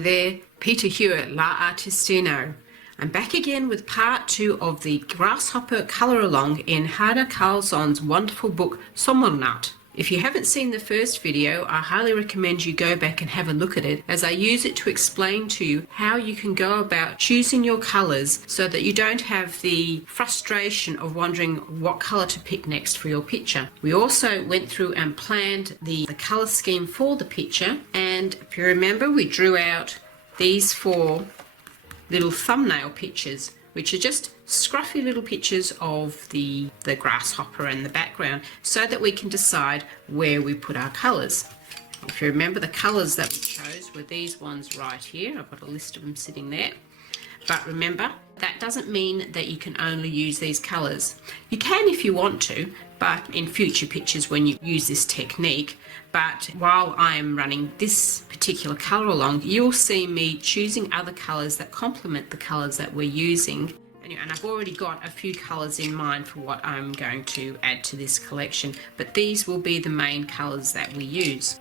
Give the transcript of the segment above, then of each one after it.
Hello there, Peta Hewitt, la-artistino. I'm back again with part 2 of the Grasshopper colour along in Hanna Karlzon's wonderful book Sommarnatt. If you haven't seen the first video, I highly recommend you go back and have a look at it, as I use it to explain to you how you can go about choosing your colours so that you don't have the frustration of wondering what colour to pick next for your picture. We also went through and planned the colour scheme for the picture, and if you remember, we drew out these 4 little thumbnail pictures, which are just scruffy little pictures of the grasshopper and the background, so that we can decide where we put our colours. If you remember, the colours that we chose were these ones right here. I've got a list of them sitting there. But remember, that doesn't mean that you can only use these colours. You can if you want to, but in future pictures when you use this technique. But while I am running this particular colour along, you'll see me choosing other colours that complement the colours that we're using. And I've already got a few colours in mind for what I'm going to add to this collection, but these will be the main colours that we use.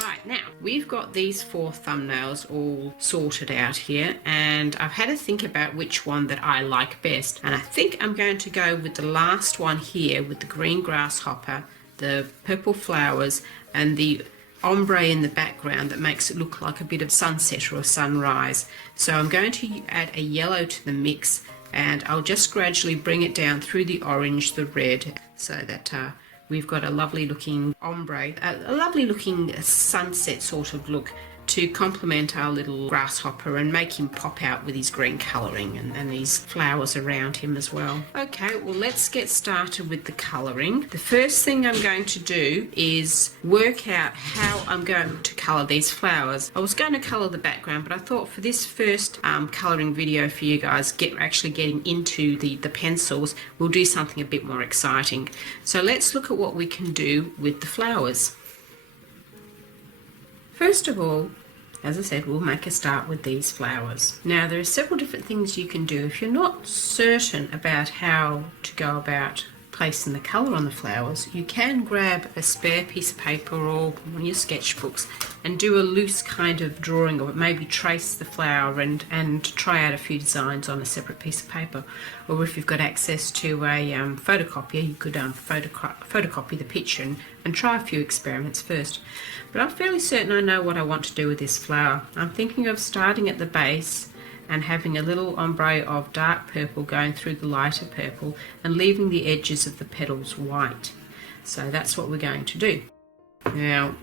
Right, now we've got these 4 thumbnails all sorted out here, and I've had to think about which one that I like best, and I think I'm going to go with the last one here with the green grasshopper, the purple flowers, and the ombre in the background that makes it look like a bit of sunset or a sunrise. So I'm going to add a yellow to the mix, and I'll just gradually bring it down through the orange, the red, so that we've got a lovely looking ombre, a lovely looking sunset sort of look to complement our little grasshopper and make him pop out with his green colouring and these flowers around him as well. Okay, well, let's get started with the colouring. The first thing I'm going to do is work out how I'm going to colour these flowers. I was going to colour the background, but I thought for this first colouring video for you guys, actually getting into the pencils, we'll do something a bit more exciting. So let's look at what we can do with the flowers. First of all, as I said, we'll make a start with these flowers. Now, there are several different things you can do. If you're not certain about how to go about placing the colour on the flowers, you can grab a spare piece of paper or one of your sketchbooks and do a loose kind of drawing of it, maybe trace the flower and try out a few designs on a separate piece of paper. Or if you've got access to a photocopier, you could photocopy the picture and try a few experiments first. But I'm fairly certain I know what I want to do with this flower. I'm thinking of starting at the base and having a little ombre of dark purple going through the lighter purple and leaving the edges of the petals white. So that's what we're going to do. Now,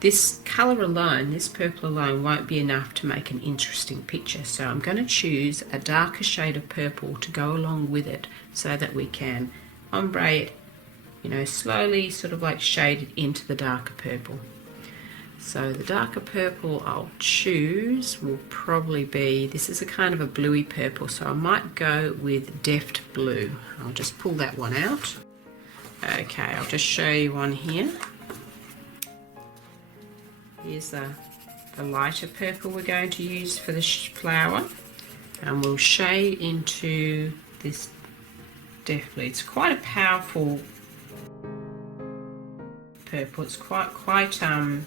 this colour alone, this purple alone, won't be enough to make an interesting picture. So I'm going to choose a darker shade of purple to go along with it so that we can ombre it, you know, slowly sort of like shade it into the darker purple. So the darker purple I'll choose will probably be, this is a kind of a bluey purple, so I might go with Deft Blue. I'll just pull that one out. Okay, I'll just show you one here. Here's the lighter purple we're going to use for the flower, and we'll shade into this Deft Blue. It's quite a powerful purple. It's quite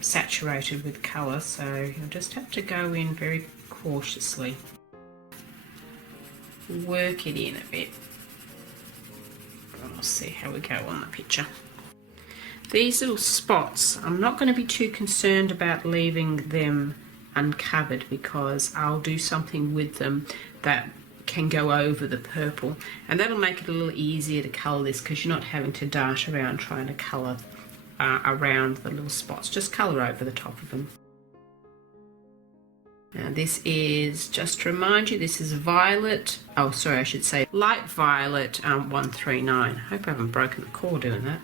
saturated with colour, so you'll just have to go in very cautiously. Work it in a bit. We'll see how we go on the picture. These little spots, I'm not going to be too concerned about leaving them uncovered, because I'll do something with them that can go over the purple, and that'll make it a little easier to colour this, because you're not having to dart around trying to colour around the little spots. Just colour over the top of them. Now this is, just to remind you, this is violet, oh sorry, I should say light violet 139. I hope I haven't broken the cord doing that.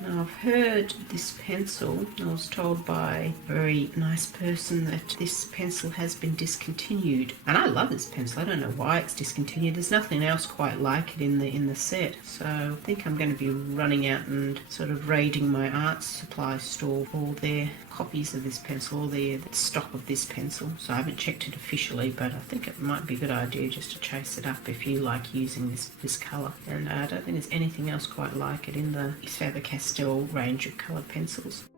Now I've heard this pencil, I was told by a very nice person that this pencil has been discontinued, and I love this pencil. I don't know why it's discontinued. There's nothing else quite like it in the set, so I think I'm going to be running out and sort of raiding my art supply store for their copies of this pencil, or the stock of this pencil. So I haven't checked it officially, but I think it might be a good idea just to chase it up if you like using this colour. And I don't think there's anything else quite like it in the Faber-Castell range of coloured pencils.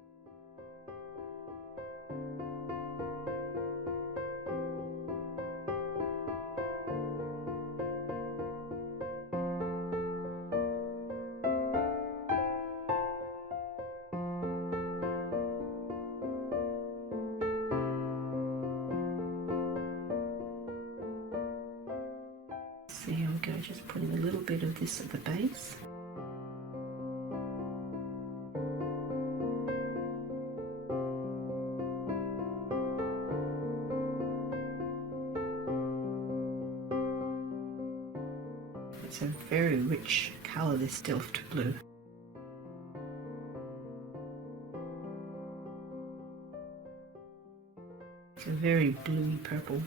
go, just putting a little bit of this at the base. It's a very rich colour, this Delft blue. It's a very bluey purple.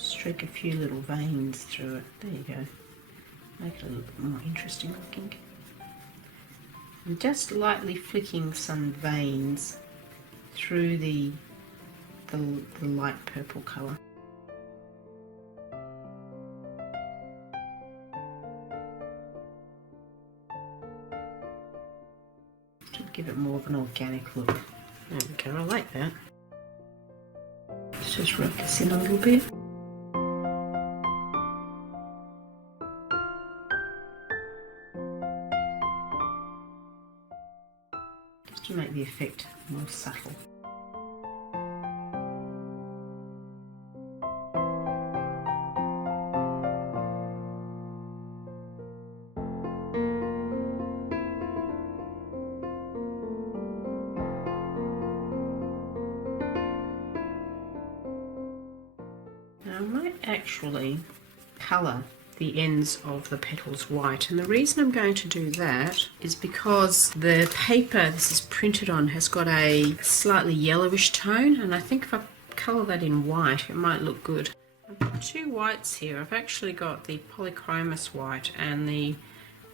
Streak a few little veins through it. There you go. Make it a little bit more interesting looking. I'm just lightly flicking some veins through the light purple colour. To give it more of an organic look. There we go, I like that. Let's just rub this in a little bit. To make the effect more subtle. Now I might actually colour the ends of the petals white, and the reason I'm going to do that is because the paper this is printed on has got a slightly yellowish tone, and I think if I colour that in white it might look good. I've got two whites here. I've actually got the polychromos white and the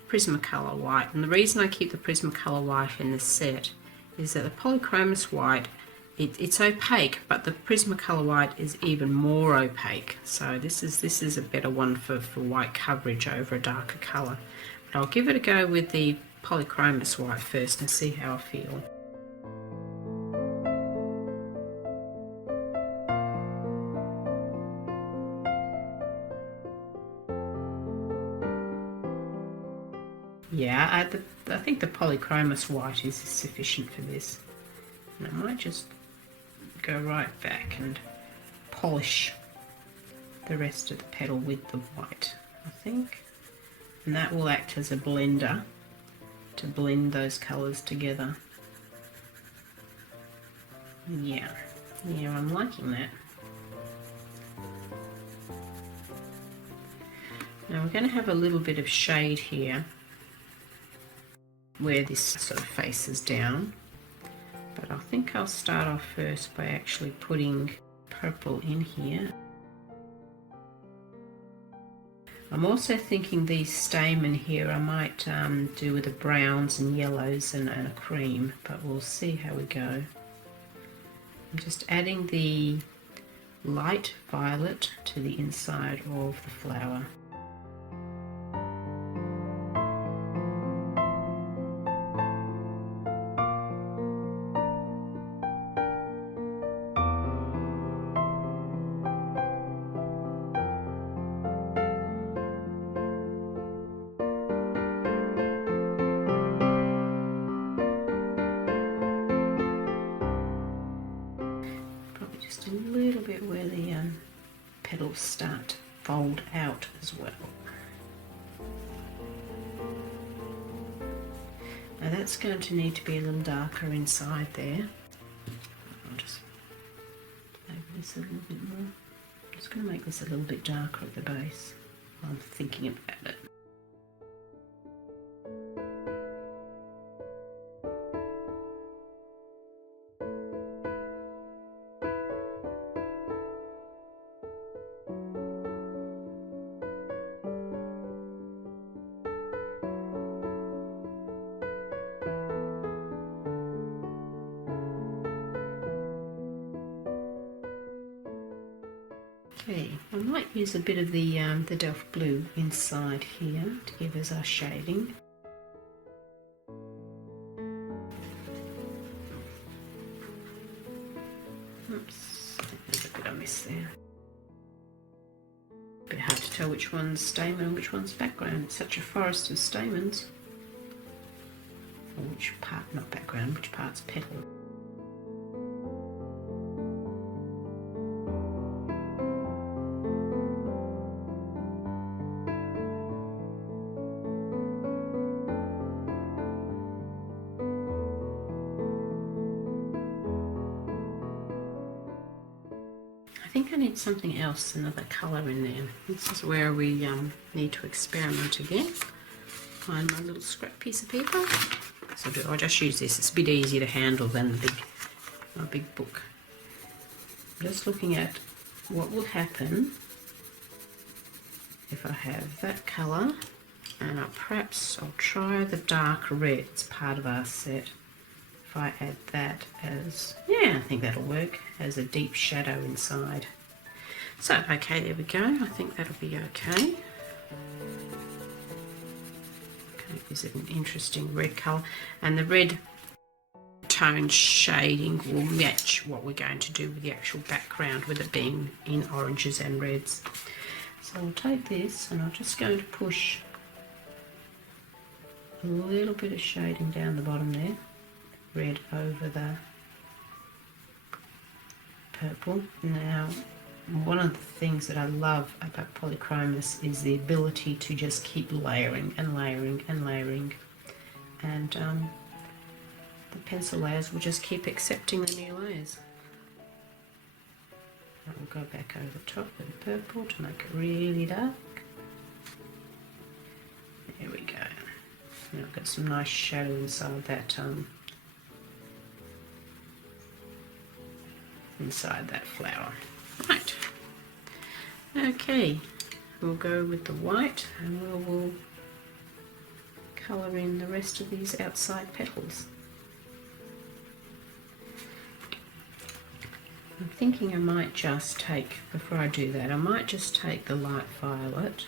Prismacolor white, and the reason I keep the Prismacolor white in this set is that the polychromos white it's opaque, but the Prismacolor white is even more opaque. So this is a better one for white coverage over a darker colour. But I'll give it a go with the polychromos white first and see how I feel. Yeah, I think the polychromos white is sufficient for this. And I might just go right back and polish the rest of the petal with the white, I think, and that will act as a blender to blend those colours together. Yeah, I'm liking that. Now we're going to have a little bit of shade here where this sort of faces down. But I think I'll start off first by actually putting purple in here. I'm also thinking these stamen here I might do with the browns and yellows and a cream, but we'll see how we go. I'm just adding the light violet to the inside of the flower. Just a little bit where the petals start to fold out as well. Now that's going to need to be a little darker inside there. I'll just make this a little bit more. I'm just going to make this a little bit darker at the base while I'm thinking about it. Okay, I might use a bit of the Delft blue inside here to give us our shading. tell which one's stamen and which one's background. It's such a forest of stamens. Or which part, not background, which part's petal. I think I need something else, another colour in there. This is where we need to experiment again. Find my little scrap piece of paper. So I'll just use this. It's a bit easier to handle than my big book. I'm just looking at what will happen if I have that colour, and perhaps I'll try the dark red. It's part of our set. If I add that as, yeah, I think that'll work, as a deep shadow inside. So, okay, there we go. I think that'll be okay. Okay, is it an interesting red colour? And the red tone shading will match what we're going to do with the actual background, with it being in oranges and reds. So I'll take this and I'm just going to push a little bit of shading down the bottom there. Red over the purple. Now, one of the things that I love about polychromos is the ability to just keep layering and layering and layering, and the pencil layers will just keep accepting the new layers. I'll go back over the top with the purple to make it really dark. There we go. Now I've got some nice shadow inside that flower. Right. Okay, we'll go with the white and we'll colour in the rest of these outside petals. I'm thinking I might just take, before I do that, I might just take the light violet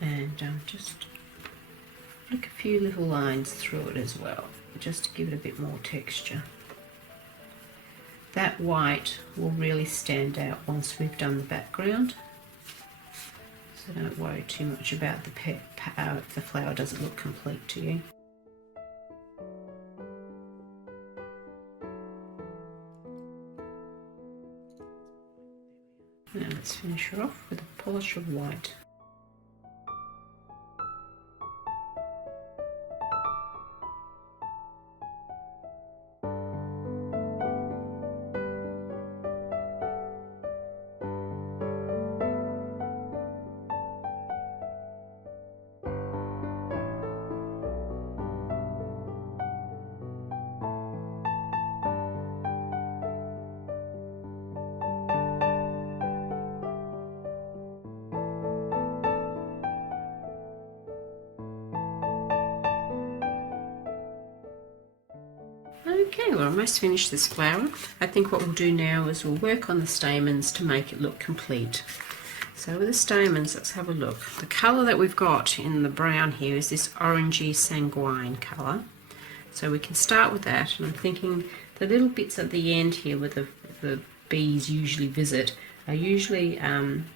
and just flick a few little lines through it as well, just to give it a bit more texture. That white will really stand out once we've done the background, so don't worry too much about the if the flower doesn't look complete to you. Now let's finish her off with a polish of white. Okay, we're almost finished this flower. I think what we'll do now is we'll work on the stamens to make it look complete. So with the stamens, let's have a look. The colour that we've got in the brown here is this orangey sanguine colour. So we can start with that, and I'm thinking the little bits at the end here where the bees usually visit are usually,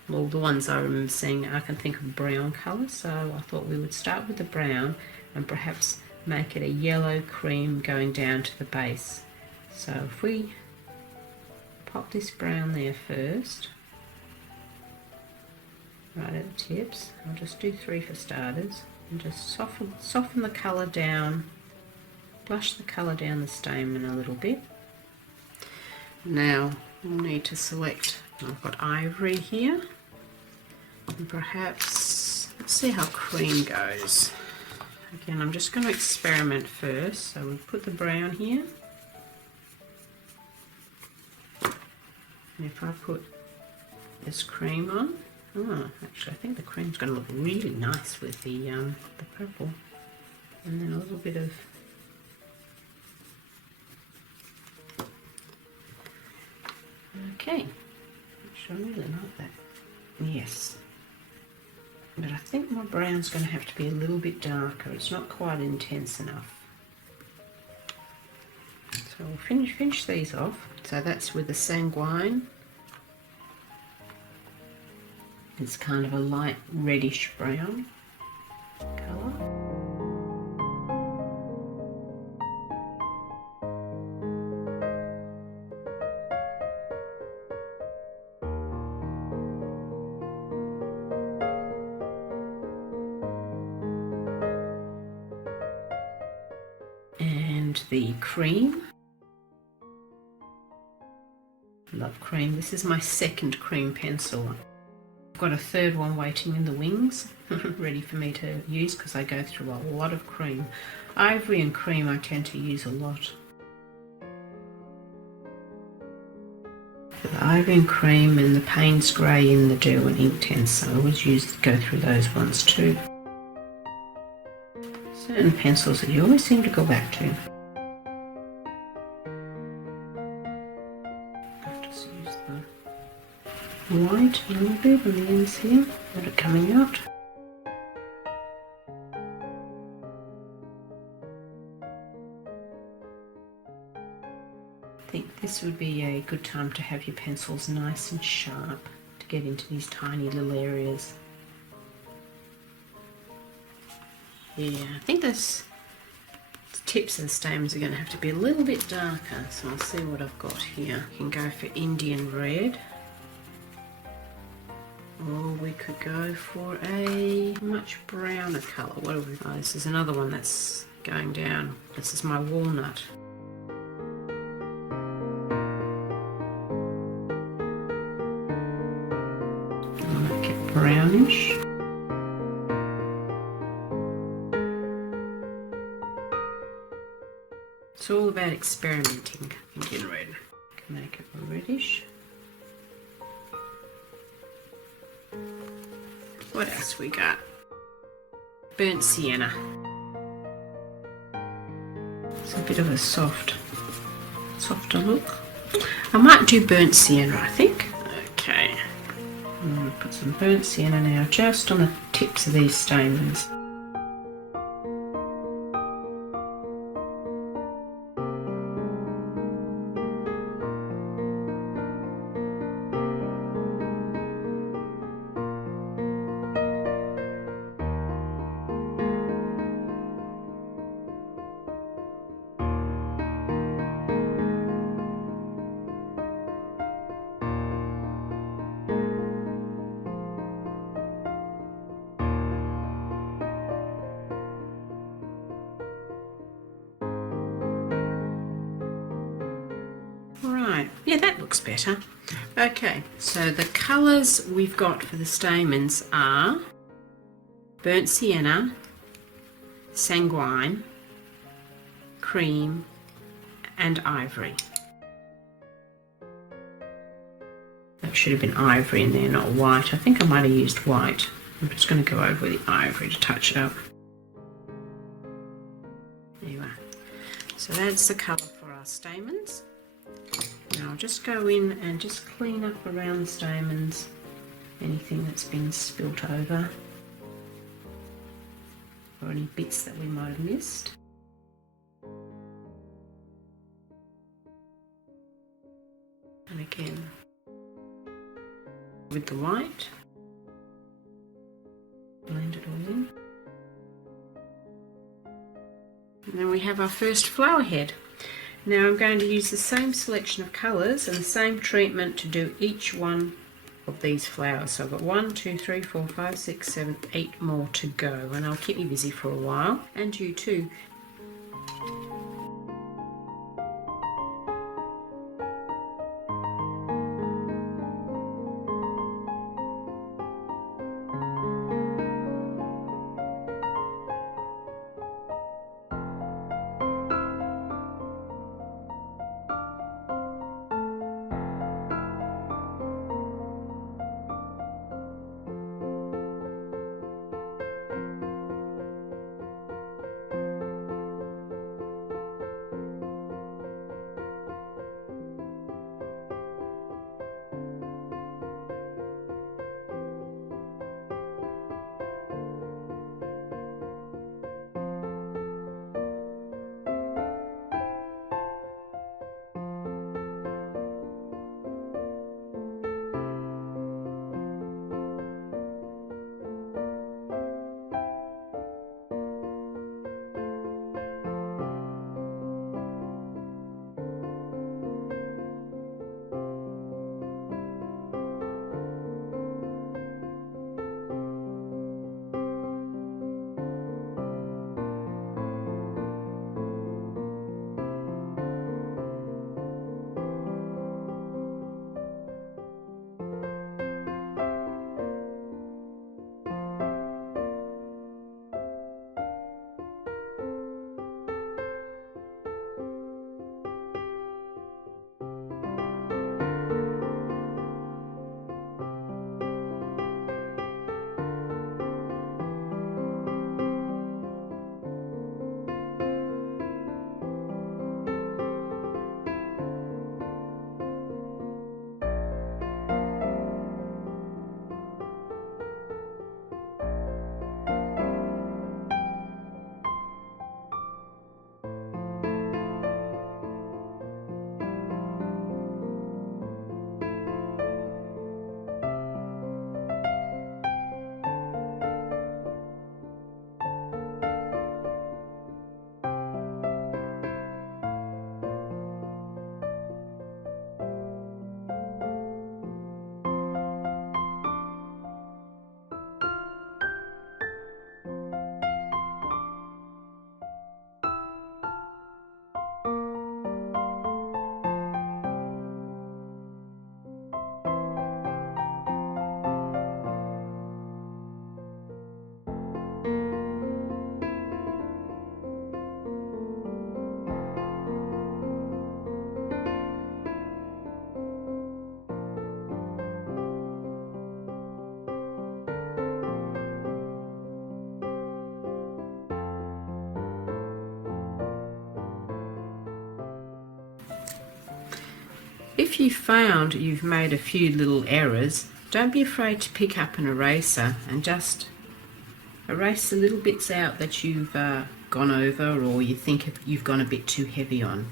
well, the ones I remember seeing, I can think of brown colour, so I thought we would start with the brown and perhaps make it a yellow cream going down to the base. So if we pop this brown there first, right at the tips, I'll just do 3 for starters, and just soften the colour down, blush the colour down the stamen a little bit. Now we'll need to select, I've got ivory here, and perhaps, let's see how cream goes. Again, I'm just going to experiment first, so we'll put the brown here, and if I put this cream on, actually I think the cream's going to look really nice with the purple, and then a little bit of okay, actually I really like that, yes. But I think my brown's going to have to be a little bit darker. It's not quite intense enough. So we'll finish these off. So that's with the sanguine. It's kind of a light reddish brown colour. And the cream. Love cream. This is my second cream pencil. I've got a third one waiting in the wings, ready for me to use because I go through a lot of cream. Ivory and cream I tend to use a lot. The ivory and cream and the Payne's Grey in the Derwent ink tents, so I always go through those ones too. Certain pencils that you always seem to go back to. I'll just use the white a little bit on the ends here, let it coming out. I think this would be a good time to have your pencils nice and sharp to get into these tiny little areas. Yeah, I think the tips of the stamens are going to have to be a little bit darker, so I'll see what I've got here. You can go for Indian red, or we could go for a much browner colour. What have we got? Oh, this is another one that's going down. This is my walnut. I'll make it brownish. It's all about experimenting. Indian red. Can make it reddish. What else we got? Burnt sienna. It's a bit of a softer look. I might do burnt sienna, I think. Okay. I'm going to put some burnt sienna now just on the tips of these stamens. Right, yeah, that looks better. Okay, so the colours we've got for the stamens are burnt sienna, sanguine, cream, and ivory. That should have been ivory in there, not white. I think I might have used white. I'm just going to go over with the ivory to touch it up. There you are. So that's the colour for our stamens. Now I'll just go in and just clean up around the stamens, anything that's been spilt over, or any bits that we might have missed. And again, with the white, blend it all in. And then we have our first flower head. Now I'm going to use the same selection of colours and the same treatment to do each one of these flowers. So I've got 1, 2, 3, 4, 5, 6, 7, 8 more to go, and I'll keep you busy for a while, and you too. If you found you've made a few little errors, don't be afraid to pick up an eraser and just erase the little bits out that you've gone over or you think you've gone a bit too heavy on.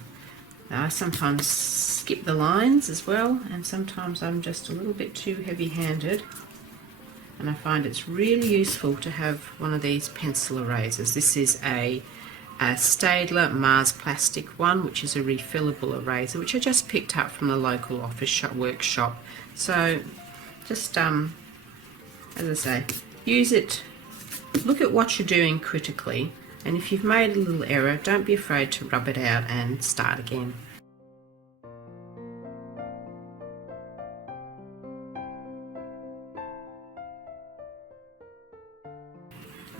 I sometimes skip the lines as well, and sometimes I'm just a little bit too heavy-handed, and I find it's really useful to have one of these pencil erasers. This is a Staedtler Mars plastic one, which is a refillable eraser, which I just picked up from the local office workshop. So just as I say, use it, look at what you're doing critically, and if you've made a little error, don't be afraid to rub it out and start again.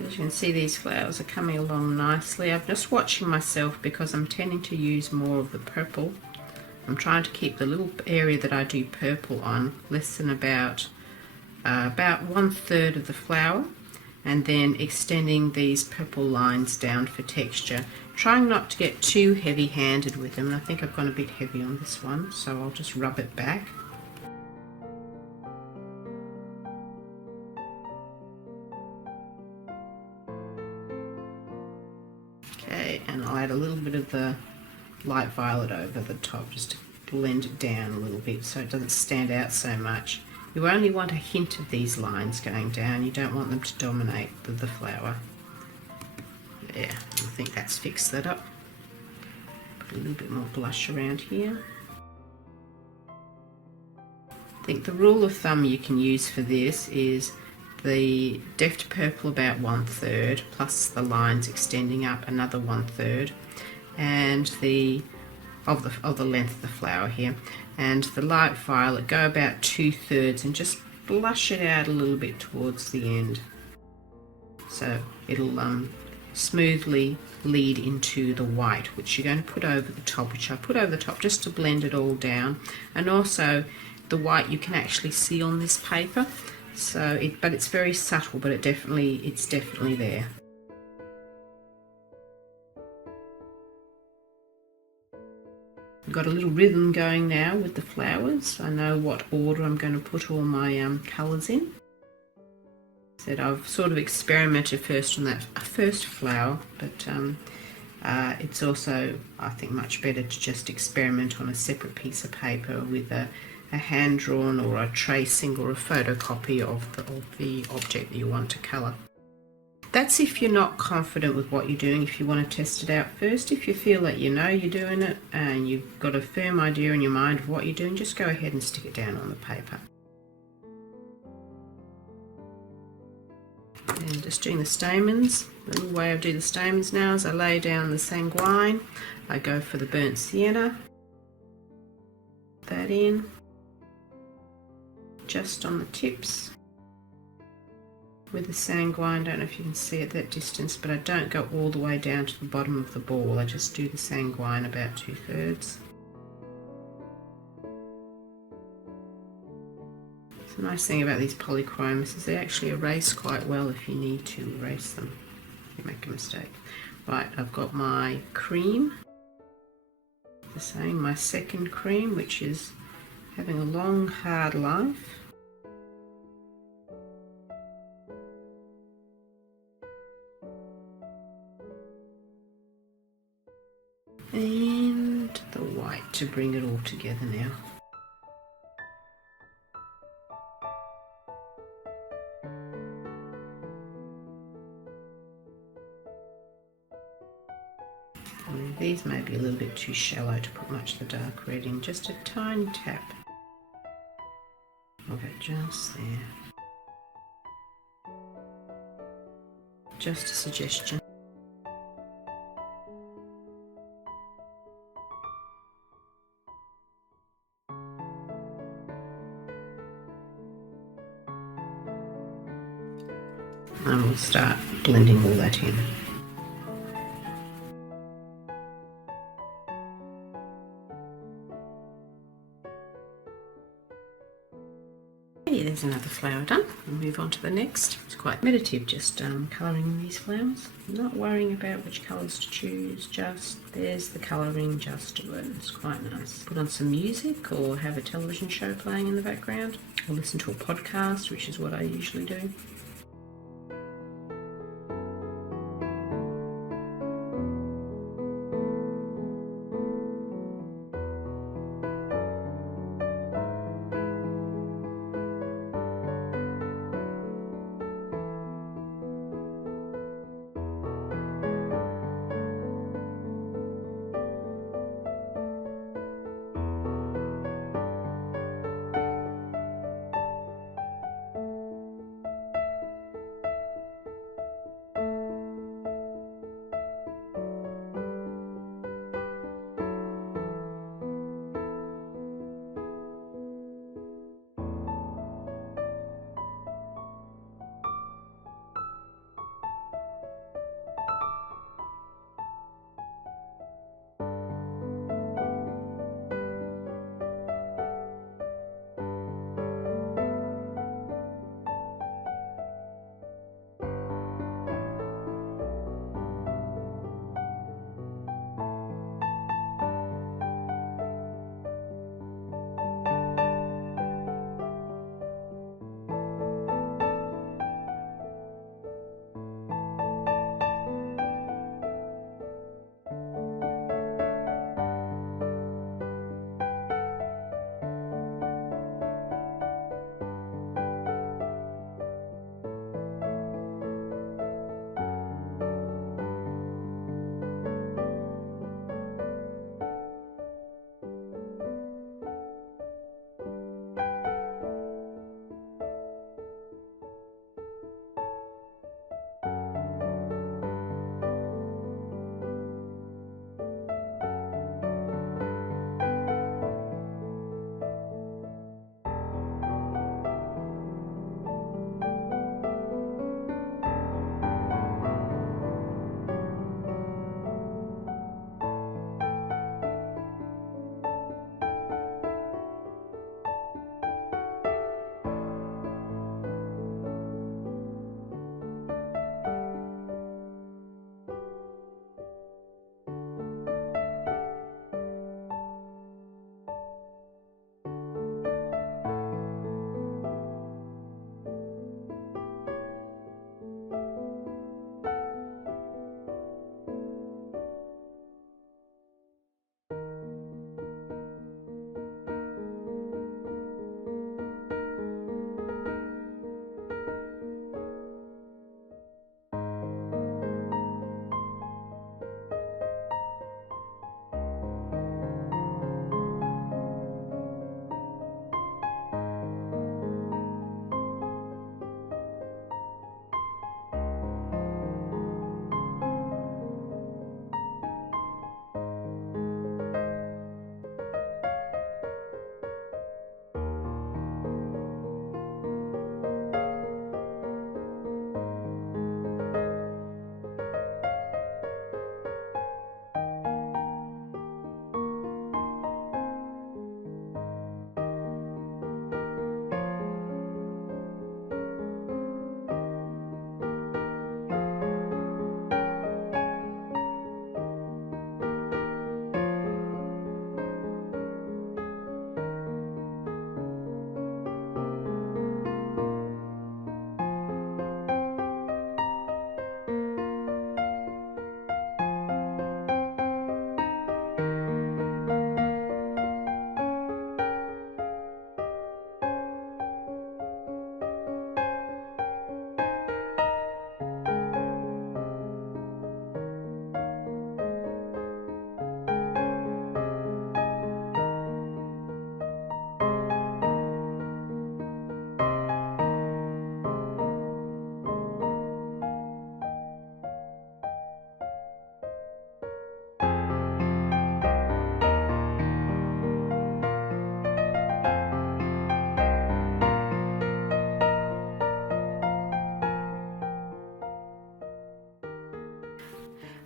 As you can see, these flowers are coming along nicely. I'm just watching myself because I'm tending to use more of the purple. I'm trying to keep the little area that I do purple on less than about 1/3 of the flower, and then extending these purple lines down for texture, trying not to get too heavy-handed with them. And I think I've gone a bit heavy on this one, so I'll just rub it back. Okay, and I'll add a little bit of the light violet over the top just to blend it down a little bit so it doesn't stand out so much. You only want a hint of these lines going down, you don't want them to dominate the flower. There, I think that's fixed that up. Put a little bit more blush around here. I think the rule of thumb you can use for this is the deft purple about 1/3 plus the lines extending up another 1/3, and of the length of the flower here, and the light violet go about 2/3 and just blush it out a little bit towards the end, so it'll smoothly lead into the white, which you're going to put over the top, which I put over the top just to blend it all down. And also the white you can actually see on this paper, so but it's very subtle, but it's definitely there. I've got a little rhythm going now with the flowers. I know what order I'm going to put all my colours in. Said I've sort of experimented first on that first flower, but it's also, I think, much better to just experiment on a separate piece of paper with a hand-drawn or a tracing or a photocopy of the object that you want to colour. That's if you're not confident with what you're doing, if you want to test it out first. If you feel that you know you're doing it and you've got a firm idea in your mind of what you're doing, just go ahead and stick it down on the paper. And just doing the stamens. The little way I do the stamens now is I lay down the sanguine, I go for the burnt sienna, put that in, just on the tips. With the sanguine, don't know if you can see at that distance, but I don't go all the way down to the bottom of the ball. I just do the sanguine about 2/3. The nice thing about these polychromes is they actually erase quite well if you need to erase them. You make a mistake. Right, I've got my cream. The same, my second cream, which is having a long, hard life. And the white to bring it all together now. And these may be a little bit too shallow to put much of the dark red in, just a tiny tap of it just there. Just a suggestion. And we'll start blending all that in. Hey, there's There's another flower done. We'll move on to the next. It's quite meditative, just colouring these flowers. I'm not worrying about which colours to choose, just there's the colouring, just do it. It's quite nice. Put on some music or have a television show playing in the background, or listen to a podcast, which is what I usually do.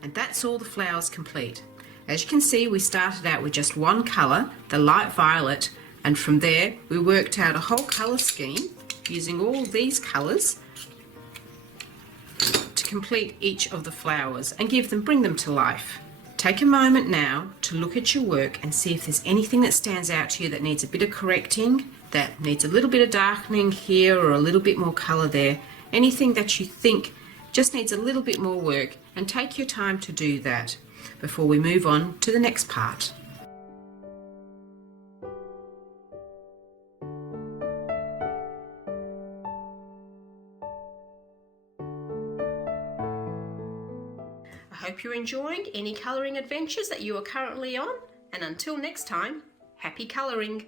And that's all the flowers complete. As you can see, we started out with just one colour, the light violet, and from there we worked out a whole colour scheme using all these colours to complete each of the flowers and bring them to life. Take a moment now to look at your work and see if there's anything that stands out to you that needs a bit of correcting, that needs a little bit of darkening here or a little bit more colour there. Anything that you think just needs a little bit more work, and take your time to do that before we move on to the next part. I hope you're enjoying any colouring adventures that you are currently on, and until next time, happy colouring!